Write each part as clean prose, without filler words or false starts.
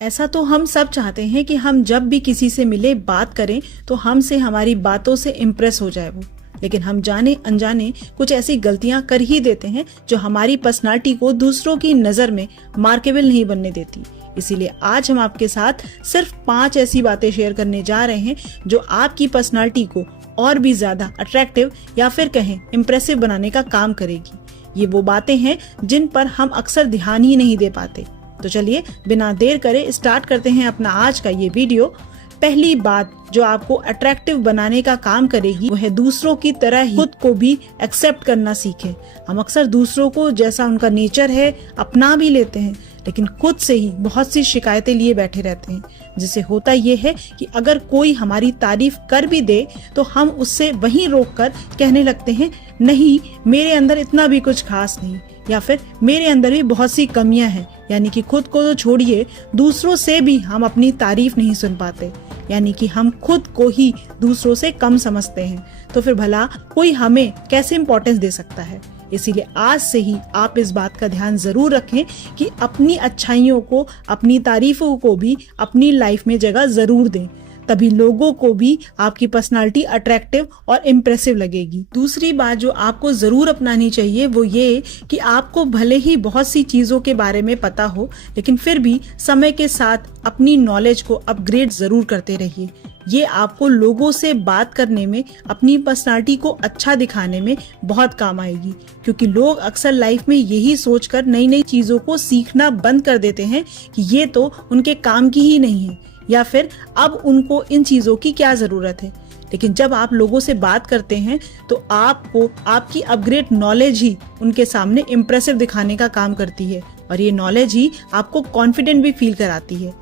ऐसा तो हम सब चाहते हैं कि हम जब भी किसी से मिले बात करें तो हमसे हमारी बातों से इम्प्रेस हो जाए वो, लेकिन हम जाने अनजाने कुछ ऐसी गलतियां कर ही देते हैं जो हमारी पर्सनालिटी को दूसरों की नजर में मार्केबल नहीं बनने देती। इसीलिए आज हम आपके साथ सिर्फ 5 ऐसी बातें शेयर करने जा रहे हैं जो आपकी पर्सनालिटी को और भी ज्यादा अट्रैक्टिव या फिर कहें इम्प्रेसिव बनाने का काम करेगी। ये वो बातें हैं जिन पर हम अक्सर ध्यान ही नहीं दे पाते। तो चलिए बिना देर करे स्टार्ट करते हैं अपना आज का ये वीडियो। पहली बात जो आपको अट्रैक्टिव बनाने का काम करेगी वो है दूसरों की तरह ही खुद को भी एक्सेप्ट करना सीखें। हम अक्सर दूसरों को जैसा उनका नेचर है अपना भी लेते हैं, लेकिन खुद से ही बहुत सी शिकायतें लिए बैठे रहते हैं, जिससे होता ये है कि अगर कोई हमारी तारीफ कर भी दे तो हम उससे वहीं रोककर कहने लगते हैं नहीं मेरे अंदर इतना भी कुछ खास नहीं, या फिर मेरे अंदर भी बहुत सी कमियां हैं। यानी कि खुद को तो छोड़िए दूसरों से भी हम अपनी तारीफ नहीं सुन पाते, यानी कि हम खुद को ही दूसरों से कम समझते हैं। तो फिर भला कोई हमें कैसे इम्पोर्टेंस दे सकता है। इसीलिए आज से ही आप इस बात का ध्यान जरूर रखें कि अपनी अच्छाइयों को, अपनी तारीफों को भी अपनी लाइफ में जगह जरूर दें, तभी लोगों को भी आपकी पर्सनालिटी अट्रैक्टिव और इम्प्रेसिव लगेगी। दूसरी बात जो आपको जरूर अपनानी चाहिए वो ये कि आपको भले ही बहुत सी चीजों के बारे में पता हो, लेकिन फिर भी समय के साथ अपनी नॉलेज को अपग्रेड जरूर करते रहिए। ये आपको लोगों से बात करने में, अपनी पर्सनालिटी को अच्छा दिखाने में बहुत काम आएगी, क्योंकि लोग अक्सर लाइफ में यही सोचकर नई नई चीजों को सीखना बंद कर देते हैं कि ये तो उनके काम की ही नहीं है, या फिर अब उनको इन चीजों की क्या जरूरत है। लेकिन जब आप लोगों से बात करते हैं तो आपको आपकी अपग्रेड नॉलेज ही उनके सामने इम्प्रेसिव दिखाने का काम करती है, और ये नॉलेज ही आपको कॉन्फिडेंट भी फील कराती है।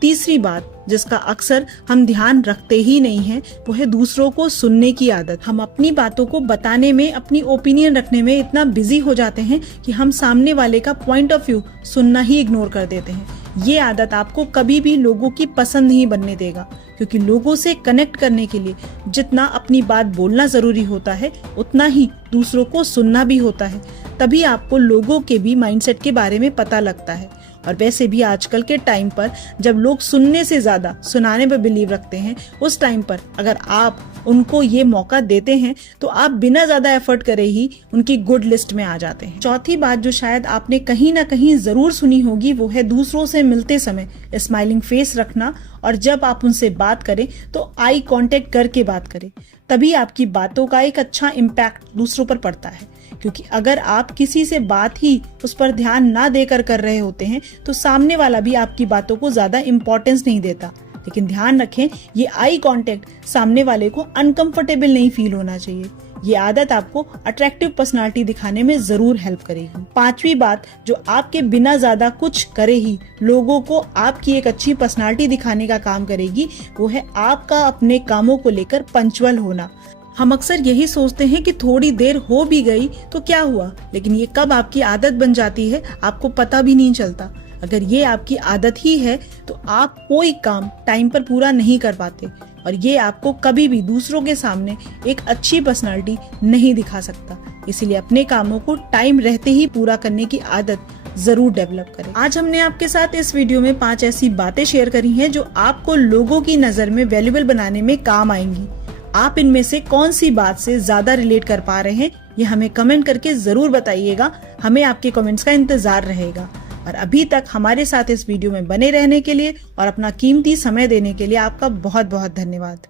तीसरी बात जिसका अक्सर हम ध्यान रखते ही नहीं है वो है दूसरों को सुनने की आदत। हम अपनी बातों को बताने में, अपनी ओपिनियन रखने में इतना बिजी हो जाते हैं कि हम सामने वाले का पॉइंट ऑफ व्यू सुनना ही इग्नोर कर देते हैं। ये आदत आपको कभी भी लोगों की पसंद नहीं बनने देगा, क्योंकि लोगों से कनेक्ट करने के लिए जितना अपनी बात बोलना जरूरी होता है उतना ही दूसरों को सुनना भी होता है। तभी आपको लोगों के भी माइंडसेट के बारे में पता लगता है। और वैसे भी आजकल के टाइम पर जब लोग सुनने से ज्यादा सुनाने पर बिलीव रखते हैं, उस टाइम पर अगर आप उनको ये मौका देते हैं तो आप बिना ज्यादा एफर्ट करे ही उनकी गुड लिस्ट में आ जाते हैं। चौथी बात जो शायद आपने कहीं ना कहीं जरूर सुनी होगी वो है दूसरों से मिलते समय स्माइलिंग फेस रखना, और जब आप उनसे बात करें तो आई कांटेक्ट करके बात करें, तभी आपकी बातों का एक अच्छा इम्पैक्ट दूसरों पर पड़ता है। क्योंकि अगर आप किसी से बात ही उस पर ध्यान ना देकर कर रहे होते हैं तो सामने वाला भी आपकी बातों को ज्यादा इम्पोर्टेंस नहीं देता। लेकिन ध्यान रखें ये आई कांटेक्ट सामने वाले को अनकंफर्टेबल नहीं फील होना चाहिए। ये आदत आपको अट्रैक्टिव पर्सनालिटी दिखाने में जरूर हेल्प करेगी। पांचवी बात जो आपके बिना ज्यादा कुछ करे ही लोगों को आपकी एक अच्छी पर्सनालिटी दिखाने का काम करेगी वो है आपका अपने कामों को लेकर पंक्चुअल होना। हम अक्सर यही सोचते हैं कि थोड़ी देर हो भी गई तो क्या हुआ, लेकिन ये कब आपकी आदत बन जाती है आपको पता भी नहीं चलता। अगर ये आपकी आदत ही है तो आप कोई काम टाइम पर पूरा नहीं कर पाते, और ये आपको कभी भी दूसरों के सामने एक अच्छी पर्सनालिटी नहीं दिखा सकता। इसीलिए अपने कामों को टाइम रहते ही पूरा करने की आदत जरूर डेवलप करें। आज हमने आपके साथ इस वीडियो में 5 ऐसी बातें शेयर करी हैं जो आपको लोगों की नजर में वैल्यूएबल बनाने में काम आएंगी। आप इनमें से कौन सी बात से ज्यादा रिलेट कर पा रहे हैं ये हमें कमेंट करके जरूर बताइएगा। हमें आपके कमेंट्स का इंतजार रहेगा। और अभी तक हमारे साथ इस वीडियो में बने रहने के लिए और अपना कीमती समय देने के लिए आपका बहुत बहुत धन्यवाद।